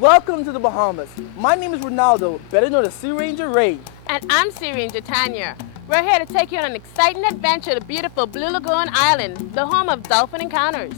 Welcome to the Bahamas. My name is Ronaldo, better known as Sea Ranger Ray. And I'm Sea Ranger Tanya. We're here to take you on an exciting adventure to beautiful Blue Lagoon Island, the home of dolphin encounters.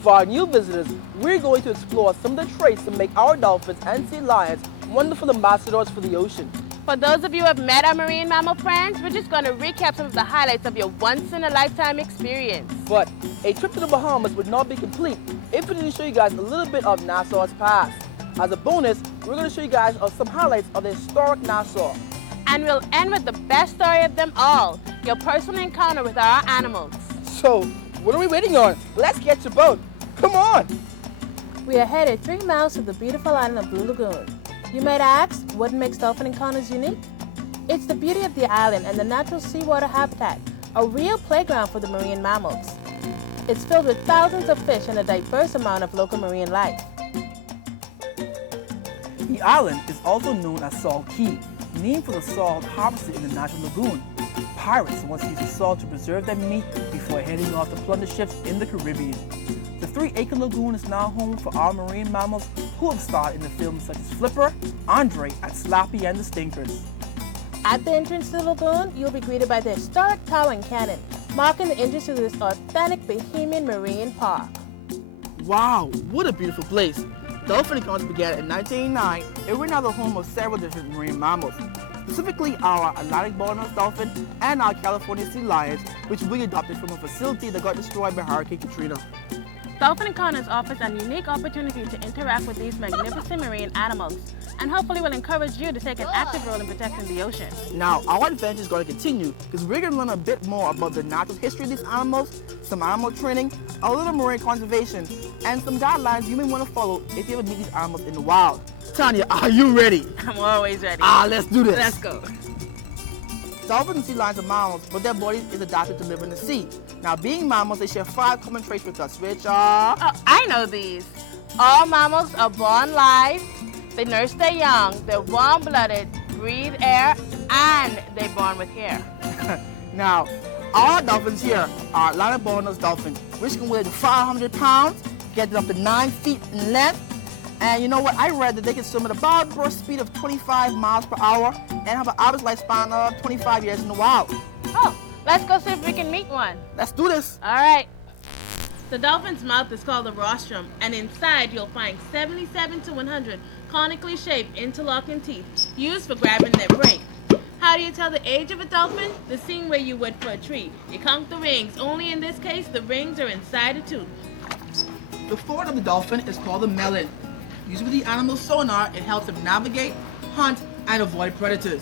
For our new visitors, we're going to explore some of the traits that make our dolphins and sea lions wonderful ambassadors for the ocean. For those of you who have met our marine mammal friends, we're just going to recap some of the highlights of your once-in-a-lifetime experience. But a trip to the Bahamas would not be complete if we didn't show you guys a little bit of Nassau's past. As a bonus, we're going to show you guys some highlights of the historic Nassau. And we'll end with the best story of them all, your personal encounter with our animals. So, what are we waiting on? Let's get your boat. Come on! We are headed 3 miles to the beautiful island of Blue Lagoon. You might ask, what makes dolphin encounters unique? It's the beauty of the island and the natural seawater habitat, a real playground for the marine mammals. It's filled with thousands of fish and a diverse amount of local marine life. The island is also known as Salt Key, named for the salt harvested in the natural lagoon. Pirates once used the salt to preserve their meat before heading off to plunder ships in the Caribbean. The 3-acre lagoon is now home for our marine mammals who have starred in the films such as Flipper, Andre, and Slappy and the Stinkers. At the entrance to the lagoon, you'll be greeted by the historic tower and cannon, marking the entrance to this authentic Bahamian marine park. Wow, what a beautiful place! Dolphin encounters began in 1989, and we're now the home of several different marine mammals, specifically our Atlantic bottlenose dolphin and our California sea lions, which we adopted from a facility that got destroyed by Hurricane Katrina. Dolphin Encounters offers a unique opportunity to interact with these magnificent marine animals, and hopefully will encourage you to take an active role in protecting the ocean. Now, our adventure is going to continue because we're going to learn a bit more about the natural history of these animals, some animal training, a little marine conservation, and some guidelines you may want to follow if you ever meet these animals in the wild. Tanya, are you ready? I'm always ready. Let's do this. Let's go. Dolphins and sea lions are mammals, but their body is adapted to live in the sea. Now, being mammals, they share 5 common traits with us, which are... Oh, I know these. All mammals are born live, they nurse their young, they're warm-blooded, breathe air, and they're born with hair. Now, our dolphins here are Atlantic bottlenose dolphins, which can weigh up to 500 pounds, get up to 9 feet in length. And you know what? I read that they can swim at about a burst speed of 25 miles per hour and have an average lifespan of 25 years in the wild. Oh, let's go see if we can meet one. Let's do this. All right. The dolphin's mouth is called the rostrum, and inside you'll find 77 to 100 conically shaped interlocking teeth used for grabbing their prey. How do you tell the age of a dolphin? The same way you would for a tree. You count the rings, only in this case the rings are inside a tooth. The forward of the dolphin is called the melon. Used with the animal's sonar, it helps them navigate, hunt, and avoid predators.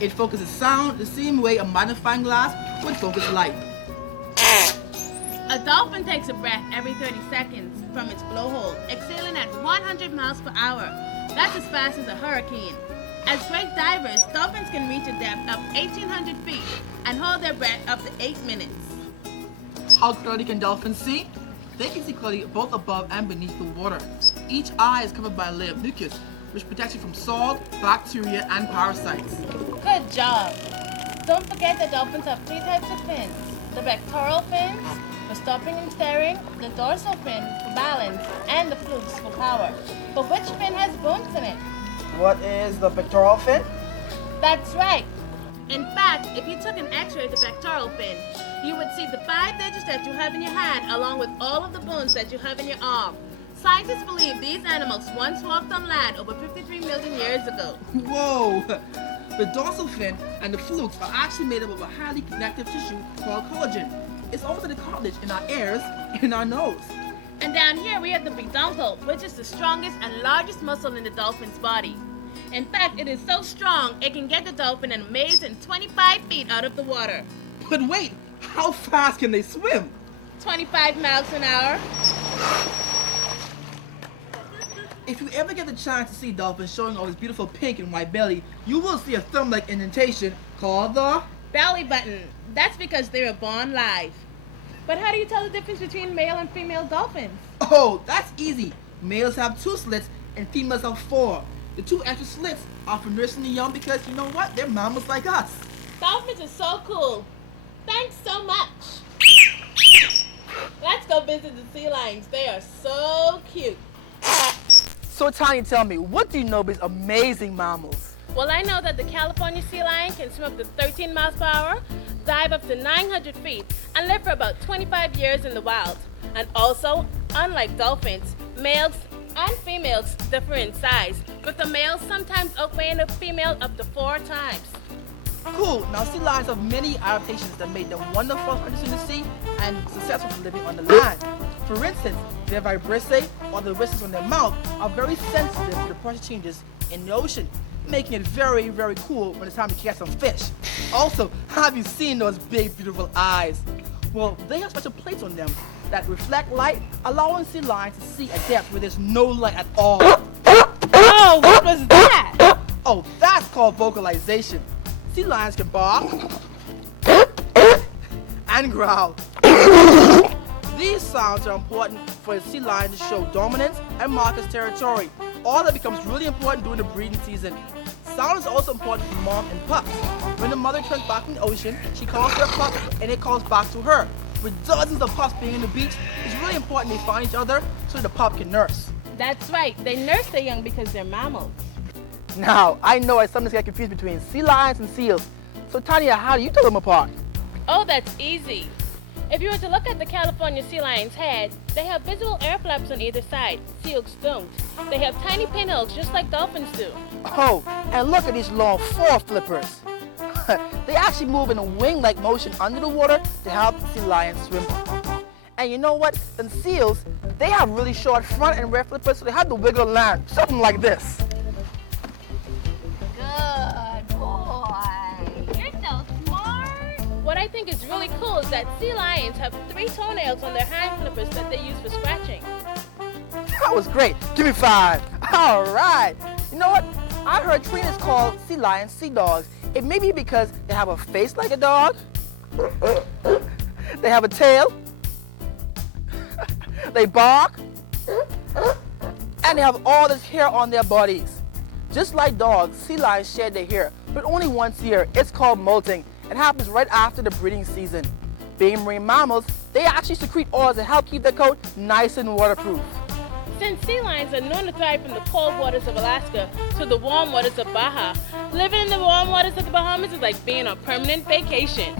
It focuses sound the same way a magnifying glass would focus light. A dolphin takes a breath every 30 seconds from its blowhole, exhaling at 100 miles per hour. That's as fast as a hurricane. As great divers, dolphins can reach a depth of 1,800 feet and hold their breath up to 8 minutes. How clearly can dolphins see? They can see clearly both above and beneath the water. Each eye is covered by a layer of mucus, which protects you from salt, bacteria, and parasites. Good job! Don't forget that dolphins have 3 types of fins. The pectoral fins for stopping and staring, the dorsal fin for balance, and the flukes for power. But which fin has bones in it? What is the pectoral fin? That's right! In fact, if you took an x-ray of the pectoral fin, you would see the 5 digits that you have in your hand along with all of the bones that you have in your arm. Scientists believe these animals once walked on land over 53 million years ago. Whoa! The dorsal fin and the flukes are actually made up of a highly connective tissue called collagen. It's also the cartilage in our ears and in our nose. And down here we have the peduncle, which is the strongest and largest muscle in the dolphin's body. In fact, it is so strong, it can get the dolphin an amazing 25 feet out of the water. But wait, how fast can they swim? 25 miles an hour. If you ever get the chance to see dolphins showing all this beautiful pink and white belly, you will see a thumb-like indentation called the belly button. That's because they were born live. But how do you tell the difference between male and female dolphins? Oh, that's easy. Males have 2 slits and females have 4. The 2 extra slits are for nursing the young because you know what? They're mammals like us. Dolphins are so cool. Thanks so much. Let's go visit the sea lions. They are so cute. So Tanya, tell me, what do you know about these amazing mammals? Well, I know that the California sea lion can swim up to 13 miles per hour, dive up to 900 feet, and live for about 25 years in the wild. And also, unlike dolphins, males and females differ in size, with the males sometimes outweighing the female up to 4 times. Cool. Now, sea lions have many adaptations that made them wonderful hunters in the sea and successful for living on the land. For instance, their vibrissae, or the whistles on their mouth, are very sensitive to the pressure changes in the ocean, making it very, very cool when it's time to catch some fish. Also, have you seen those big, beautiful eyes? Well, they have special plates on them that reflect light, allowing sea lions to see at depth where there's no light at all. Oh, what was that? Oh, that's called vocalization. Sea lions can bark and growl. These sounds are important for a sea lion to show dominance and mark its territory. All that becomes really important during the breeding season. Sound is also important for mom and pups. When the mother turns back in the ocean, she calls her pup and it calls back to her. With dozens of pups being in the beach, it's really important they find each other so the pup can nurse. That's right, they nurse their young because they're mammals. Now, I know I sometimes get confused between sea lions and seals. So Tanya, how do you tell them apart? Oh, that's easy. If you were to look at the California sea lion's head, they have visible air flaps on either side. Seals don't. They have tiny pinhooks just like dolphins do. Oh, and look at these long fore flippers. They actually move in a wing-like motion under the water to help the sea lion swim. And you know what? In seals, they have really short front and rear flippers, so they have to wiggle around, something like this. Good boy. You're so smart. What I think is really cool is that sea lions have 3 toenails on their hind flippers that they use for scratching. That was great. Give me 5. All right. You know what? I heard trainers call sea lions sea dogs. It may be because they have a face like a dog. They have a tail. They bark. And they have all this hair on their bodies. Just like dogs, sea lions shed their hair, but only once a year. It's called molting. It happens right after the breeding season. Being marine mammals, they actually secrete oils to help keep their coat nice and waterproof. Since sea lions are known to thrive from the cold waters of Alaska to the warm waters of Baja, living in the warm waters of the Bahamas is like being on permanent vacation.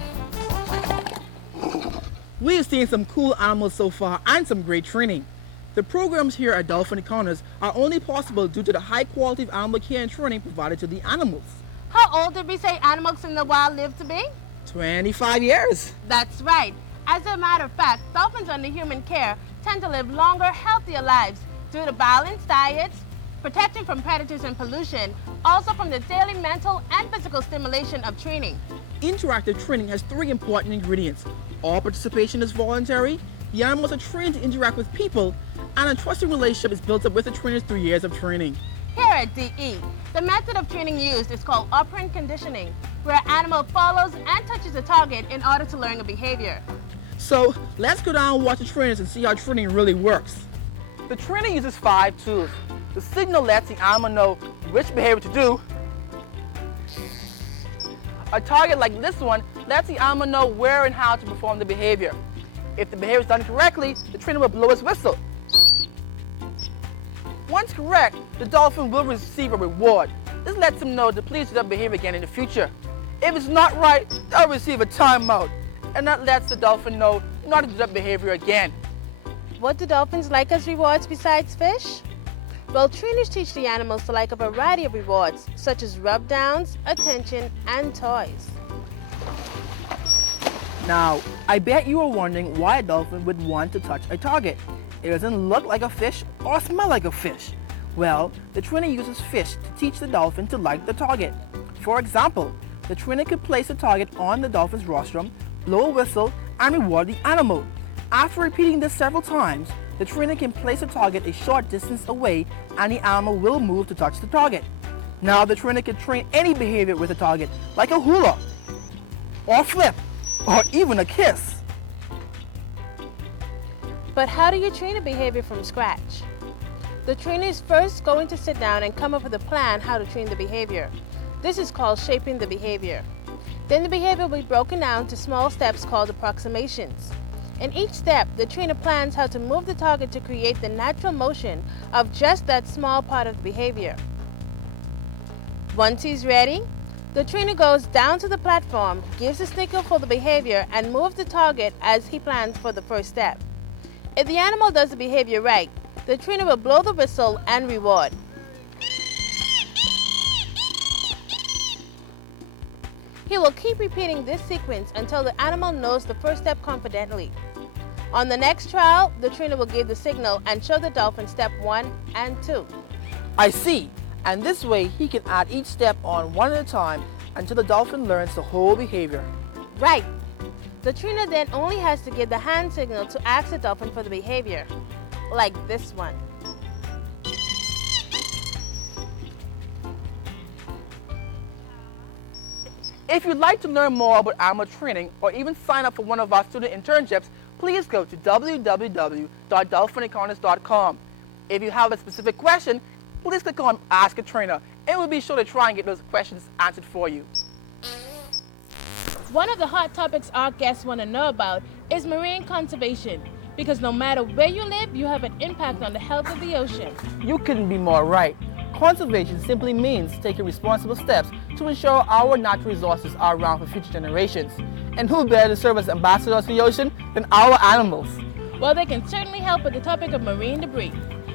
We have seen some cool animals so far and some great training. The programs here at Dolphin Encounters are only possible due to the high quality of animal care and training provided to the animals. How old did we say animals in the wild live to be? 25 years. That's right. As a matter of fact, dolphins under human care tend to live longer, healthier lives due to balanced diets, protection from predators and pollution, also from the daily mental and physical stimulation of training. Interactive training has 3 important ingredients. All participation is voluntary, the animals are trained to interact with people, and a trusting relationship is built up with the trainers through years of training. Here at DE, the method of training used is called operant conditioning, where an animal follows and touches a target in order to learn a behavior. So let's go down and watch the trainers and see how training really works. The trainer uses 5 tools. The signal lets the animal know which behavior to do. A target like this one lets the animal know where and how to perform the behavior. If the behavior is done correctly, the trainer will blow his whistle. Once correct, the dolphin will receive a reward. This lets him know to please do that behavior again in the future. If it's not right, they'll receive a timeout. And that lets the dolphin know not to do that behavior again. What do dolphins like as rewards besides fish? Well, trainers teach the animals to like a variety of rewards, such as rub downs, attention, and toys. Now, I bet you are wondering why a dolphin would want to touch a target. It doesn't look like a fish or smell like a fish. Well, the trainer uses fish to teach the dolphin to like the target. For example, the trainer could place a target on the dolphin's rostrum, blow a whistle, and reward the animal. After repeating this several times, the trainer can place a target a short distance away and the animal will move to touch the target. Now the trainer can train any behavior with a target, like a hula, or flip, or even a kiss. But how do you train a behavior from scratch? The trainer is first going to sit down and come up with a plan how to train the behavior. This is called shaping the behavior. Then the behavior will be broken down to small steps called approximations. In each step, the trainer plans how to move the target to create the natural motion of just that small part of the behavior. Once he's ready, the trainer goes down to the platform, gives a signal for the behavior, and moves the target as he plans for the first step. If the animal does the behavior right, the trainer will blow the whistle and reward. He will keep repeating this sequence until the animal knows the first step confidently. On the next trial, the trainer will give the signal and show the dolphin step 1 and 2. I see. And this way, he can add each step on one at a time until the dolphin learns the whole behavior. Right. The trainer then only has to give the hand signal to ask the dolphin for the behavior, like this one. If you'd like to learn more about animal training or even sign up for one of our student internships, please go to www.dolphinencounters.com. If you have a specific question, please click on Ask a Trainer, and we'll be sure to try and get those questions answered for you. One of the hot topics our guests want to know about is marine conservation, because no matter where you live, you have an impact on the health of the ocean. You couldn't be more right. Conservation simply means taking responsible steps to ensure our natural resources are around for future generations. And who better to serve as ambassadors for the ocean than our animals? Well, they can certainly help with the topic of marine debris.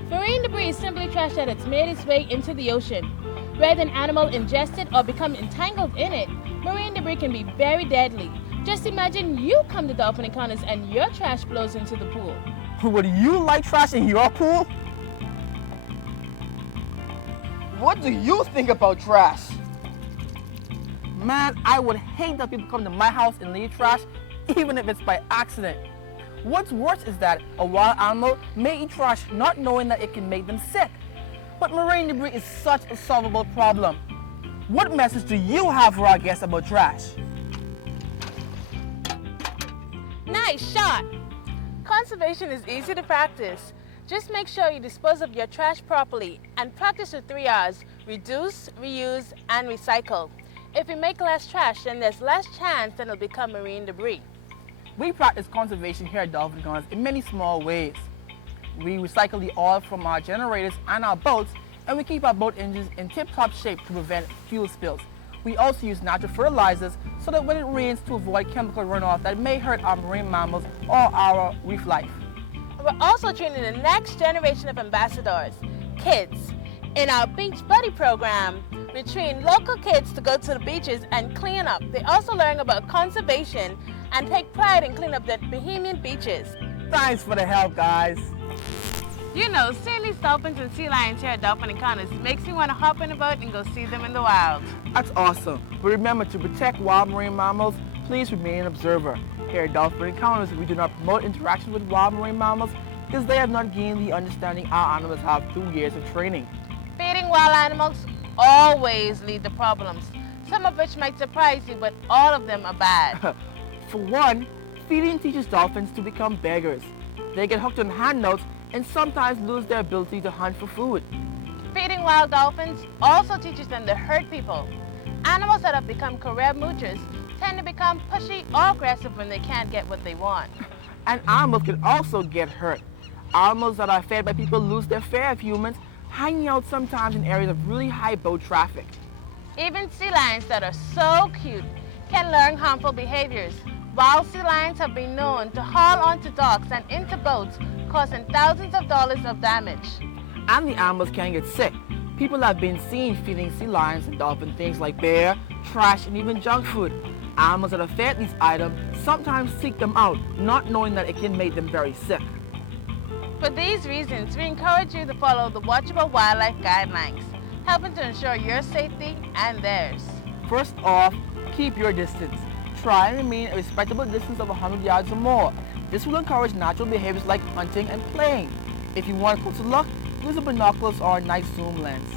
Marine debris is simply trash that has made its way into the ocean. Rather than animal ingest it or become entangled in it, marine debris can be very deadly. Just imagine you come to Dolphin Encounters and your trash blows into the pool. Would you like trash in your pool? What do you think about trash? Man, I would hate that people come to my house and leave trash, even if it's by accident. What's worse is that a wild animal may eat trash not knowing that it can make them sick. But marine debris is such a solvable problem. What message do you have for our guests about trash? Nice shot! Conservation is easy to practice. Just make sure you dispose of your trash properly and practice the 3 R's: reduce, reuse, and recycle. If you make less trash, then there's less chance that it'll become marine debris. We practice conservation here at Dolphin Encounters in many small ways. We recycle the oil from our generators and our boats, and we keep our boat engines in tip-top shape to prevent fuel spills. We also use natural fertilizers so that when it rains, to avoid chemical runoff that may hurt our marine mammals or our reef life. We're also training the next generation of ambassadors, kids. In our Beach Buddy program, we train local kids to go to the beaches and clean up. They also learn about conservation and take pride in cleaning up the Bahamian beaches. Thanks for the help, guys. You know, seeing these dolphins and sea lions here at Dolphin Encounters makes me want to hop in a boat and go see them in the wild. That's awesome. But remember, to protect wild marine mammals, please remain an observer. Here at Dolphin Encounters, we do not promote interaction with wild marine mammals because they have not gained the understanding our animals have through years of training. Feeding wild animals always lead to problems, some of which might surprise you, but all of them are bad. For one, feeding teaches dolphins to become beggars. They get hooked on hand notes and sometimes lose their ability to hunt for food. Feeding wild dolphins also teaches them to hurt people. Animals that have become career moochers tend to become pushy or aggressive when they can't get what they want. And animals can also get hurt. Animals that are fed by people lose their fear of humans, hanging out sometimes in areas of really high boat traffic. Even sea lions that are so cute can learn harmful behaviors. Wild sea lions have been known to haul onto docks and into boats, causing thousands of dollars of damage. And the animals can get sick. People have been seen feeding sea lions and dolphins things like bear, trash, and even junk food. Animals that are fed these items sometimes seek them out, not knowing that it can make them very sick. For these reasons, we encourage you to follow the Watchable Wildlife Guidelines, helping to ensure your safety and theirs. First off, keep your distance. Try and remain a respectable distance of 100 yards or more. This will encourage natural behaviors like hunting and playing. If you want a closer look, use a binoculars or a night zoom lens.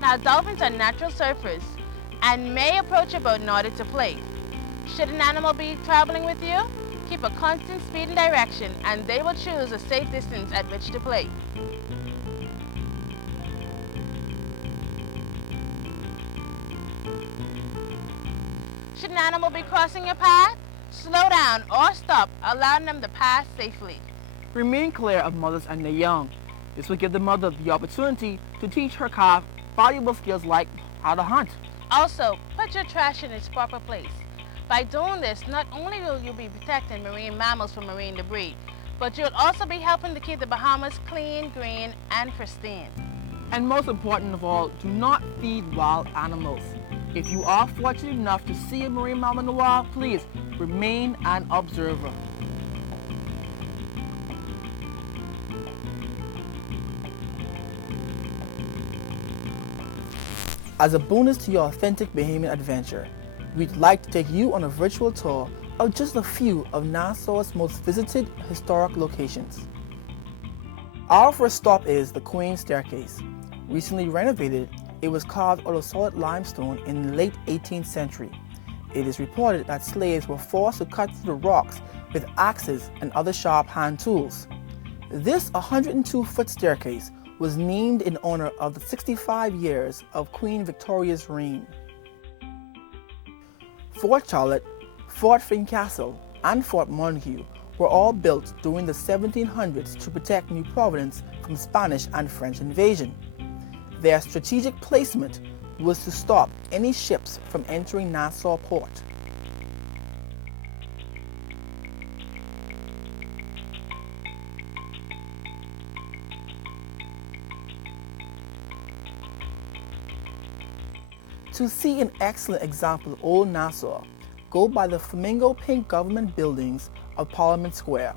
Now, dolphins are natural surfers and may approach your boat in order to play. Should an animal be traveling with you, keep a constant speed and direction, and they will choose a safe distance at which to play. Should an animal be crossing your path, slow down or stop, allowing them to pass safely. Remain clear of mothers and their young. This will give the mother the opportunity to teach her calf valuable skills like how to hunt. Also, put your trash in its proper place. By doing this, not only will you be protecting marine mammals from marine debris, but you'll also be helping to keep the Bahamas clean, green, and pristine. And most important of all, do not feed wild animals. If you are fortunate enough to see a marine mammal in the wild, please remain an observer. As a bonus to your authentic Bahamian adventure, we'd like to take you on a virtual tour of just a few of Nassau's most visited historic locations. Our first stop is the Queen's Staircase. Recently renovated, it was carved out of solid limestone in the late 18th century. It is reported that slaves were forced to cut through the rocks with axes and other sharp hand tools. This 102-foot staircase was named in honor of the 65 years of Queen Victoria's reign. Fort Charlotte, Fort Fincastle, and Fort Montague were all built during the 1700s to protect New Providence from Spanish and French invasion. Their strategic placement was to stop any ships from entering Nassau Port. To see an excellent example of Old Nassau, go by the flamingo pink government buildings of Parliament Square.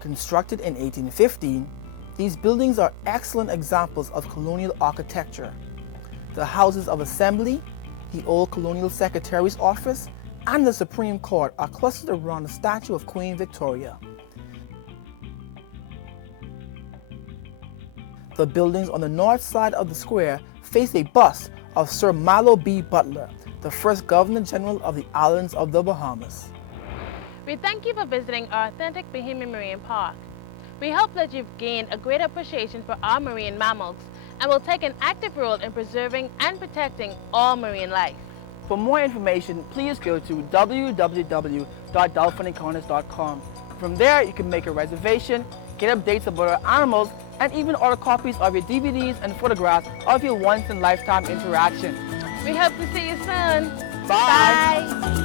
Constructed in 1815, these buildings are excellent examples of colonial architecture. The Houses of Assembly, the Old Colonial Secretary's Office, and the Supreme Court are clustered around the statue of Queen Victoria. The buildings on the north side of the square face a bust of Sir Mallow B. Butler, the first Governor General of the islands of the Bahamas. We thank you for visiting our authentic Bahamian Marine Park. We hope that you've gained a great appreciation for our marine mammals and will take an active role in preserving and protecting all marine life. For more information, please go to www.dolphinencounters.com. From there, you can make a reservation, get updates about our animals, and even order copies of your DVDs and photographs of your once-in-a-lifetime interaction. We hope to see you soon. Bye.